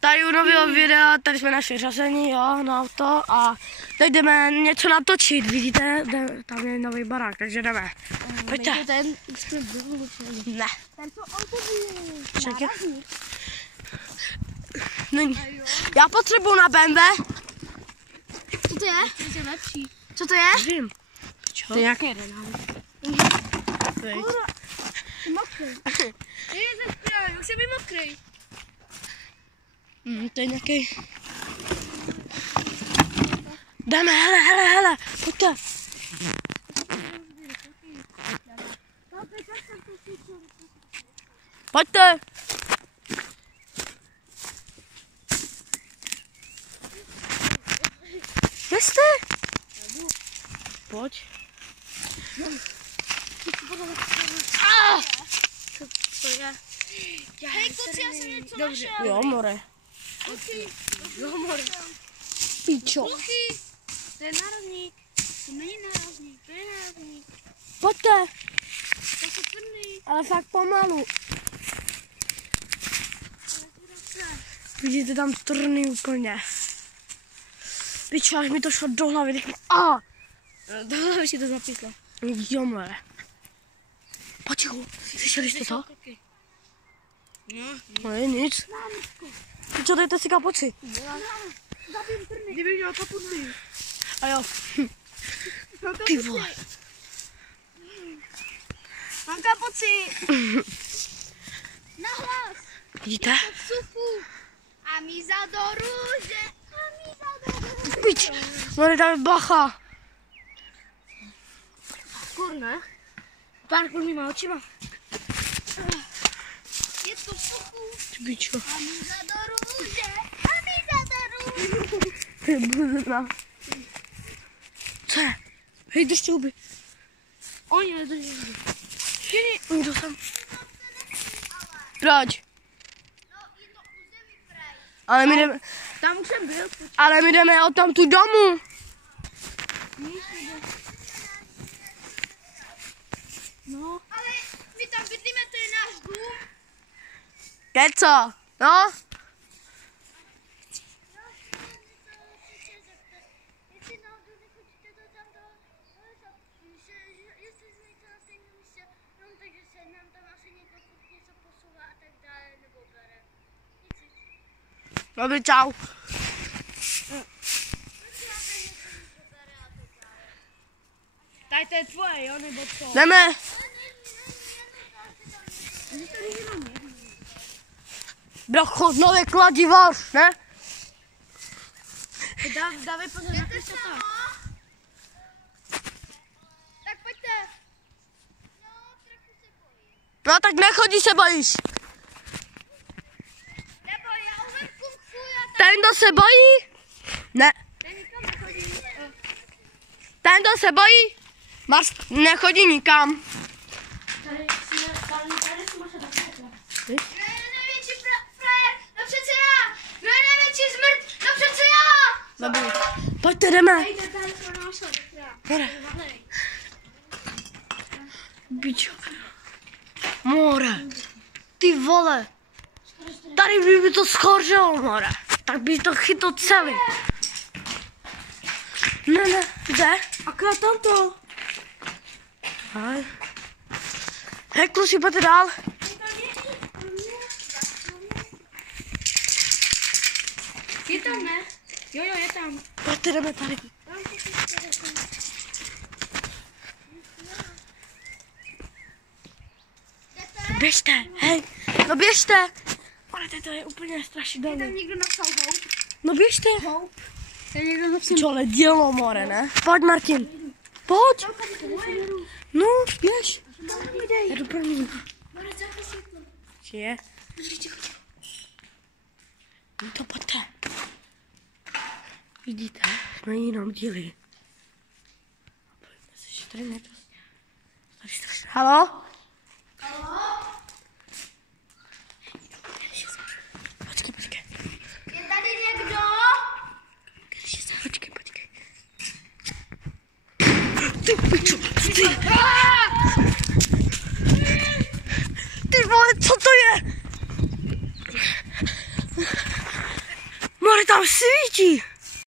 Tady u nového videa, tady jsme našli řazení, jo, na auto a teď jdeme něco natočit, vidíte, tam je nový barák, takže jdeme. Pojďte. Ten už jsme byli. Ne. Tento autobus. Čekaj. Já potřebuju na BMW. Co to je? To je lepší. Co to je? Nevím. Čo? To je nějaký Renault. Jsi mokrý. Už jsem mokrý. To je nějaký... Jdeme, hele, pojďte. Pojďte. Jste? Pojď. Co to je? Hej, kluci, já jsem něco našel. Jo, more. Jo, more. Píčo. Kluci, to je nárazník. To není nárazník, to je nárazník. Pojďte. To jsou tvrdý. Ale fakt pomalu. Vidíte tam trny úplně. Pičo, až mi to šlo do hlavy, řeknu Do hlavy si to zapísla. Jo, more. Potichu, slyšeli jste to? No je nic. Pičo, dejte si kapuci. Kdyby měl kapuci. A jo. Ty vole. Mám kapuci. Nahlas. Vidíte? Sufu. A míza do růže. Pič, more tam bacha. Kurne. Pár mýma očima. Je to suchu. Pičo. A míza do růže. A míza do růže. Ty buzna. Co je? Hej, držte huby. Oni nedrží huby. Oni to sam. Proč? Ale my jdeme, Tam už jsem byl. ale my jdeme od tam tu domu. No. Ale my tam bydlíme, to je náš dům. Keco, no? Dobře, čau. Tady to je tvoje, jo, nebo co? Jdeme. Bracho, nové kladivář, ne? Dávej pozor na krysota. Tak pojďte. No, trochu se bojím. No tak nechodí, se bojíš. Nebo já umím kung fu, já Ten, kdo se bojí? Ne. tady nikam nechodí. Ten, kdo se bojí? Nechodí nikam. Tady si máš takhle. Kdo je největší frajer? No přece já. Kdo je největší zmrt? No přece já. Dobrý. Pojďte, jdeme. Tady to našel, tak já. More. Bičo. More. Ty vole. Tady by to schořelo, more. Tak by to chytlo celý. Ne, kde? Akorát tamto. Hej, kluci, pojďte dál. Je tam, ne? Jo, je tam. Pojďte, jdeme tady. Běžte, hej, no běžte. Ale to je úplně strašidelné. Tam někdo napsal houp. No běžte. Houp. Tam někdo napsal Čo, ale dělo, more, ne? Pojď, Martin. Pojď. No, běž. Já jdu první. Či je? No to pojďte. Vidíte, jsme jenom díli. Haló? Počkej. Je tady někdo? Počkej. Ty pičo, ty vole, co to je? Ale tam svítí.